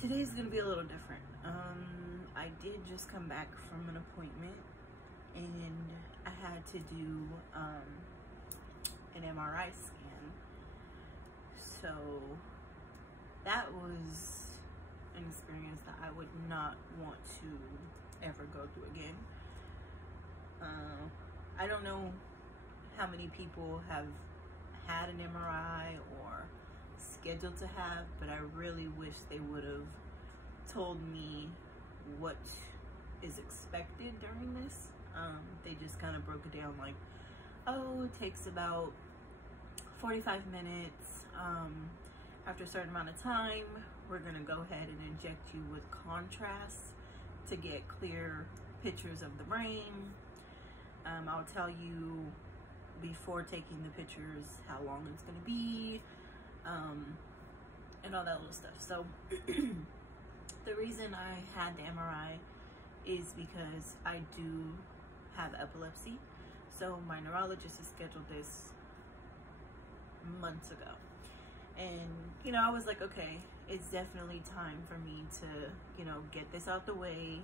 Today's gonna be a little different. I did just come back from an appointment and I had to do an MRI scan. So that was an experience that I would not want to ever go through again. I don't know how many people have had an MRI or scheduled to have, but I really wish they would have told me what is expected during this. They just kind of broke it down like, oh, it takes about 45 minutes. After a certain amount of time, we're gonna go ahead and inject you with contrast to get clear pictures of the brain. I'll tell you before taking the pictures how long it's gonna be, and all that little stuff. So the reason I had the MRI is because I do have epilepsy. So my neurologist has scheduled this months ago. And, you know, I was like, okay, it's definitely time for me to, you know, get this out the way.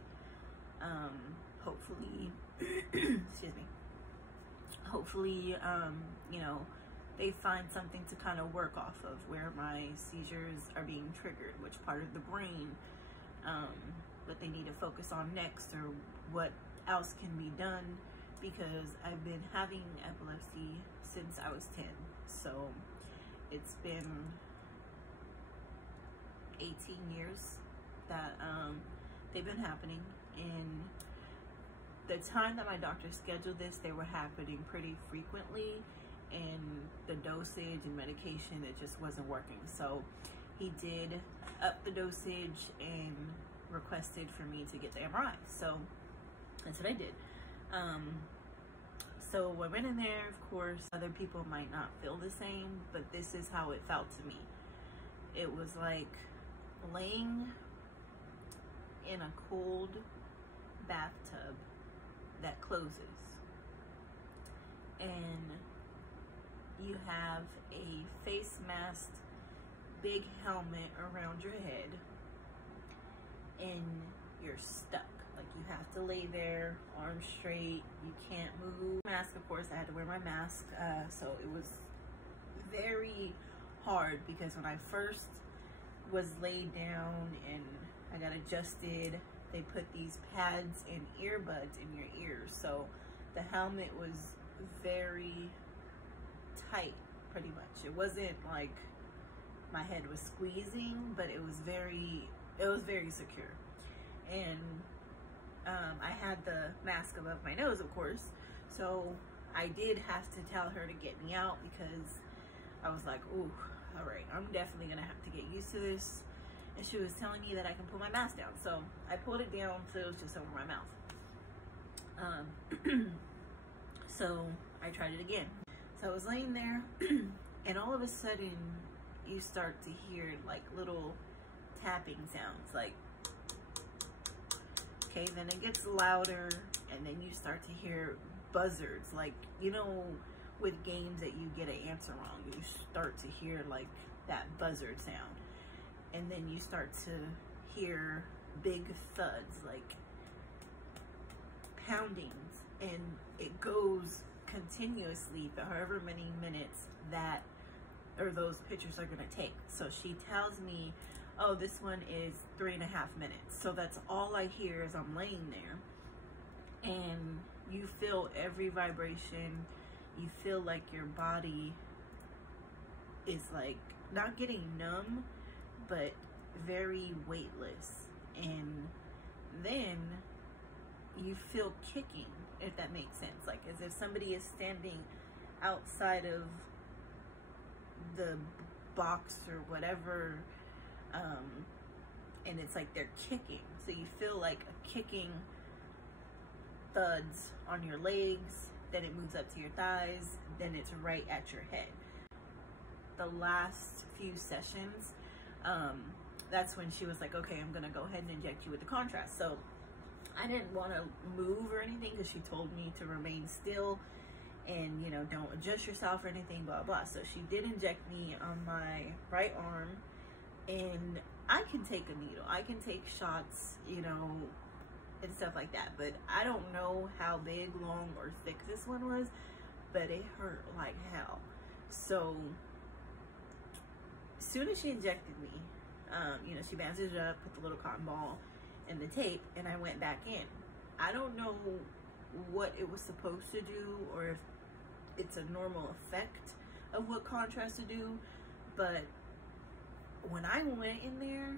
Hopefully, excuse me, hopefully, you know, they find something to kind of work off of where my seizures are being triggered, which part of the brain, what they need to focus on next, or what else can be done, because I've been having epilepsy since I was 10. So it's been 18 years that they've been happening. And the time that my doctor scheduled this, they were happening pretty frequently, and the dosage and medication, it just wasn't working. So he did up the dosage and requested for me to get the MRI. So that's what I did. So I went in there. Of course, other people might not feel the same, but this is how it felt to me. It was like laying in a cold bathtub that closes, and you have a face mask, big helmet around your head, and you're stuck. Like, you have to lay there, arms straight, you can't move. Mask, of course, I had to wear my mask, so it was very hard, because when I first was laid down and I got adjusted, they put these pads and earbuds in your ears, so the helmet was very tight, pretty much. It wasn't like my head was squeezing, but it was very secure. And I had the mask above my nose, of course, so I did have to tell her to get me out, because I was like, ooh, all right, I'm definitely gonna have to get used to this. And she was telling me that I can pull my mask down, so I pulled it down so it was just over my mouth. So I tried it again. So I was laying there, and all of a sudden you start to hear like little tapping sounds, like, okay, then it gets louder, and then you start to hear buzzards, like, you know, with games that you get an answer wrong, you start to hear like that buzzard sound. And then you start to hear big thuds, like poundings, and it goes continuously for however many minutes that, or those pictures are gonna take. So she tells me, oh, this one is 3.5 minutes. So that's all I hear as I'm laying there. And you feel every vibration. You feel like your body is like not getting numb, but very weightless. And then you feel kicking, if that makes sense, like as if somebody is standing outside of the box or whatever, and it's like they're kicking. So you feel like a kicking thuds on your legs, then it moves up to your thighs, then it's right at your head. The last few sessions, that's when she was like, okay, I'm gonna go ahead and inject you with the contrast. So I didn't want to move or anything, because she told me to remain still and, you know, don't adjust yourself or anything, blah blah. So she did inject me on my right arm, and I can take a needle, I can take shots, you know, and stuff like that, but I don't know how big, long, or thick this one was, but it hurt like hell. So as soon as she injected me, you know, she bandaged it up, put the little cotton ball and the tape, and I went back in. I don't know what it was supposed to do, or if it's a normal effect of what contrast to do, but when I went in there,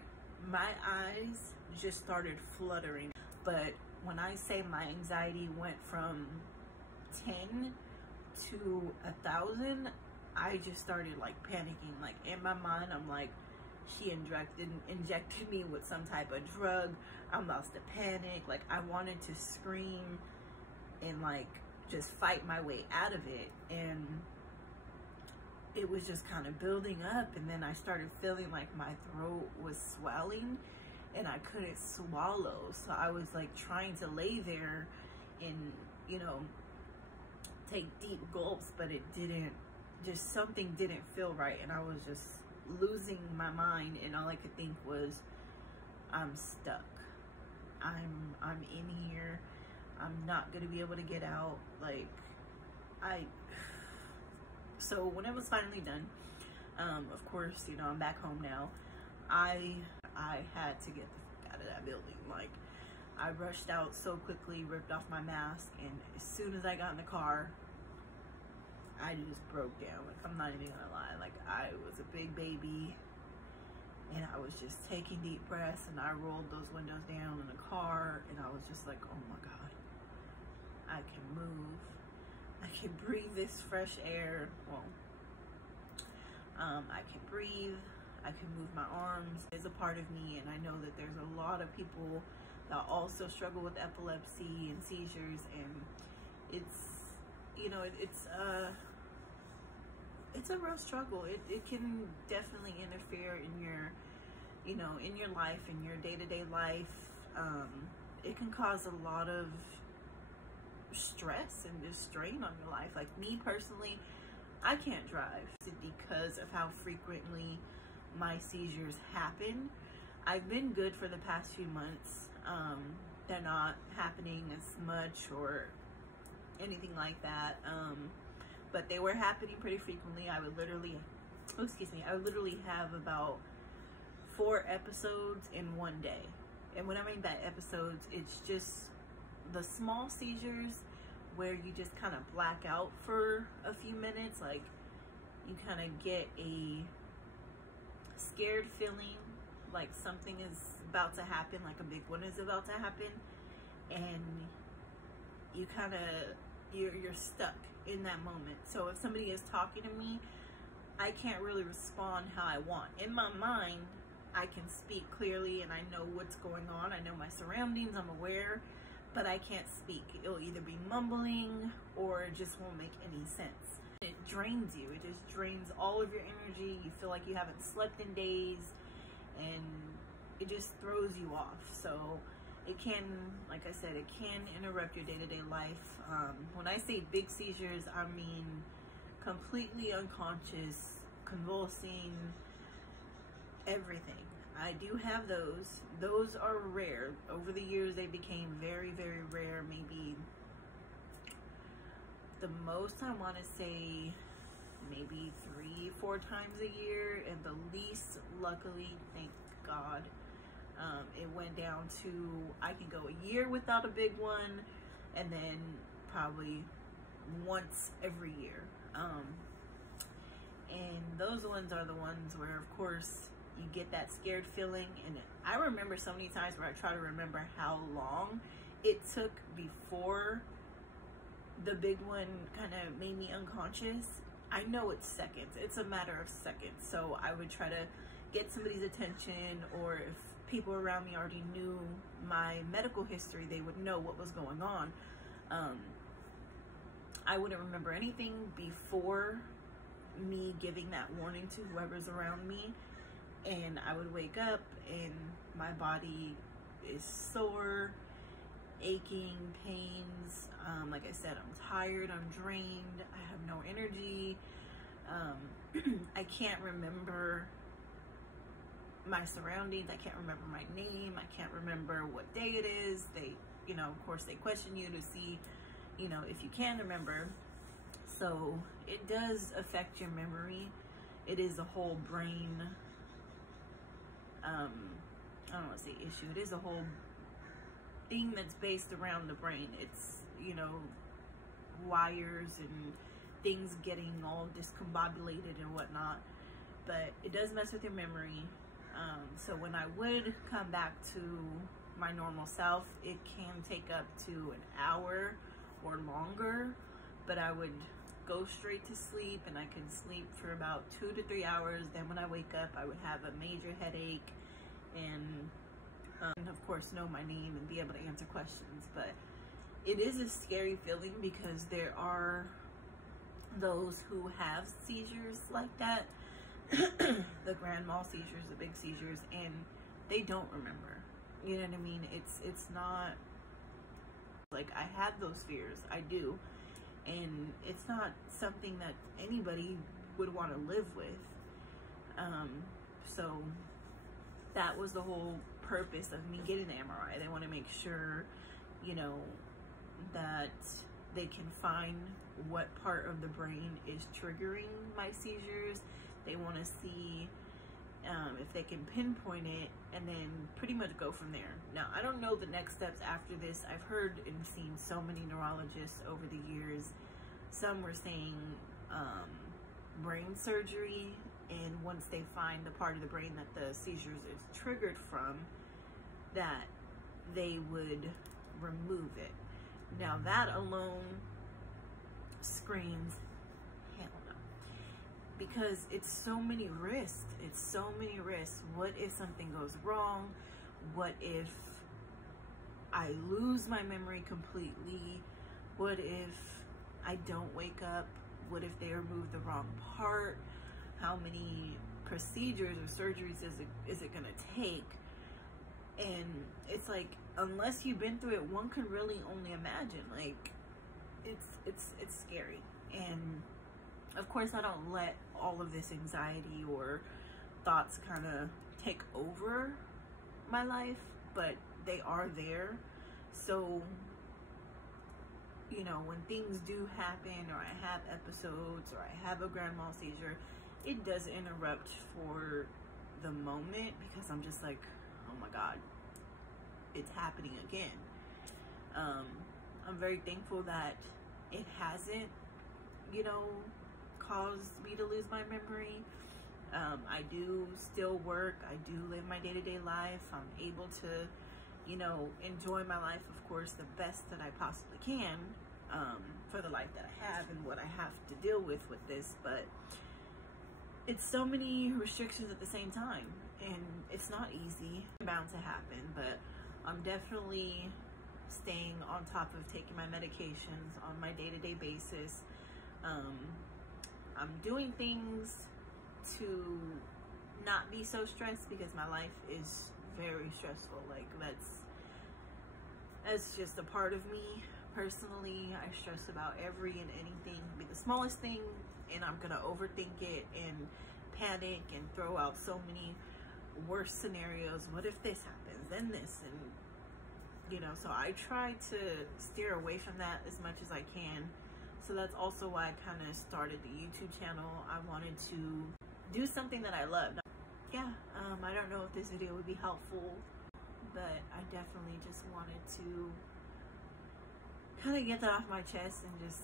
my eyes just started fluttering. But when I say my anxiety went from 10 to 1,000, I just started like panicking. Like in my mind, I'm like, she injected me with some type of drug. I'm about to panic. Like I wanted to scream and like just fight my way out of it. And it was just kind of building up, and then I started feeling like my throat was swelling and I couldn't swallow. So I was like trying to lay there and, you know, take deep gulps, but it didn't, just something didn't feel right, and I was just losing my mind, and all I could think was, I'm stuck. I'm in here. I'm not gonna be able to get out. Like so when it was finally done, of course, you know, I'm back home now. I had to get the fuck out of that building. Like I rushed out so quickly, ripped off my mask, and as soon as I got in the car, I just broke down. Like I'm not even gonna lie. Like I was a big baby, and I was just taking deep breaths, and I rolled those windows down in the car, and I was just like, oh my God, I can move. I can breathe this fresh air. Well, I can breathe. I can move my arms. It's a part of me, and I know that there's a lot of people that also struggle with epilepsy and seizures, and it's, you know, it's a real struggle. It can definitely interfere in your, you know, in your life, in your day-to-day life. It can cause a lot of stress and just strain on your life. Like me personally, I can't drive because of how frequently my seizures happen. I've been good for the past few months. They're not happening as much or anything like that, but they were happening pretty frequently. I would literally, I would literally have about 4 episodes in one day. And when I mean by episodes, it's just the small seizures where you just kind of black out for a few minutes. Like you kind of get a scared feeling, like something is about to happen, like a big one is about to happen, and you kind of, you're stuck in that moment. So if somebody is talking to me, I can't really respond how I want. In my mind, I can speak clearly and I know what's going on. I know my surroundings, I'm aware, but I can't speak. It'll either be mumbling or it just won't make any sense. It drains you. It just drains all of your energy. You feel like you haven't slept in days, and it just throws you off. So it can, like I said, it can interrupt your day-to-day life. When I say big seizures, I mean completely unconscious, convulsing, everything. I do have those. Those are rare. Over the years, they became very, very rare. Maybe the most, I want to say, maybe 3-4 times a year, and the least, luckily, thank God, it went down to, I can go a year without a big one, and then probably once every year. And those ones are the ones where, of course, you get that scared feeling. And I remember so many times where I try to remember how long it took before the big one kind of made me unconscious. I know it's seconds. It's a matter of seconds. So I would try to get somebody's attention, or if people around me already knew my medical history, they would know what was going on. I wouldn't remember anything before me giving that warning to whoever's around me, and I would wake up and my body is sore, aching, pains. Like I said, I'm tired, I'm drained, I have no energy. I can't remember my surroundings. I can't remember my name. I can't remember what day it is. They, you know, of course they question you to see, you know, if you can remember. So it does affect your memory. It is a whole brain, I don't want to say issue. It is a whole thing that's based around the brain. It's, you know, wires and things getting all discombobulated and whatnot. But it does mess with your memory. So when I would come back to my normal self, it can take up to an hour or longer, but I would go straight to sleep, and I could sleep for about 2 to 3 hours. Then when I wake up, I would have a major headache, and of course know my name and be able to answer questions. But it is a scary feeling because there are those who have seizures like that, the grand mal seizures, the big seizures, and they don't remember. You know what I mean? It's not like I have those fears. I do. And it's not something that anybody would want to live with. So that was the whole purpose of me getting the MRI. They want to make sure, you know, that they can find what part of the brain is triggering my seizures. They want to see if they can pinpoint it, and then pretty much go from there. Now, I don't know the next steps after this. I've heard and seen so many neurologists over the years. Some were saying brain surgery, and once they find the part of the brain that the seizures is triggered from, that they would remove it. Now, that alone screams, hell no. Because it's so many risks. It's so many risks. What if something goes wrong? What if I lose my memory completely? What if I don't wake up? What if they remove the wrong part? How many procedures or surgeries is it gonna take? And it's like, unless you've been through it, one can really only imagine. Like, it's scary. And of course, I don't let all of this anxiety or thoughts kind of take over my life, but they are there. So, you know, when things do happen, or I have episodes, or I have a grand mal seizure, it does interrupt for the moment, because I'm just like, oh my God, it's happening again. I'm very thankful that it hasn't, you know, caused me to lose my memory. I do still work. I do live my day-to-day life. I'm able to, you know, enjoy my life, of course, the best that I possibly can, for the life that I have and what I have to deal with this. But it's so many restrictions at the same time, and it's not easy. It's bound to happen, but I'm definitely staying on top of taking my medications on my day-to-day basis. I'm doing things to not be so stressed, because my life is very stressful. Like, that's just a part of me. Personally, I stress about every and anything. Be the smallest thing, and I'm gonna overthink it and panic and throw out so many worst scenarios. What if this happens, then this, and you know, so I try to steer away from that as much as I can. So that's also why I kind of started the YouTube channel. I wanted to do something that I loved. Yeah, I don't know if this video would be helpful, but I definitely just wanted to kind of get that off my chest and just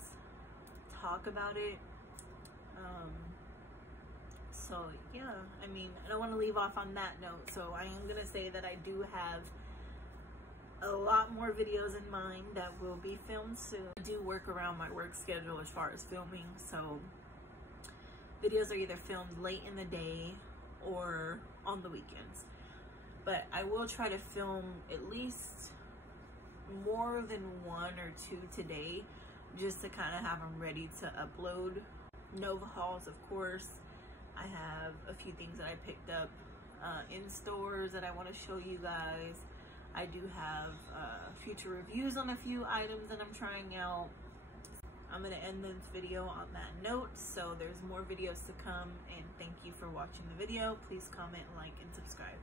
talk about it. So yeah, I mean, I don't want to leave off on that note. So I am gonna say that I do have a lot more videos in mind that will be filmed soon. I do work around my work schedule as far as filming, so videos are either filmed late in the day or on the weekends. But I will try to film at least more than 1 or 2 today, just to kind of have them ready to upload. Nova hauls, of course. I have a few things that I picked up in stores that I want to show you guys. I do have future reviews on a few items that I'm trying out. I'm going to end this video on that note. So there's more videos to come, and thank you for watching the video. Please comment, like, and subscribe.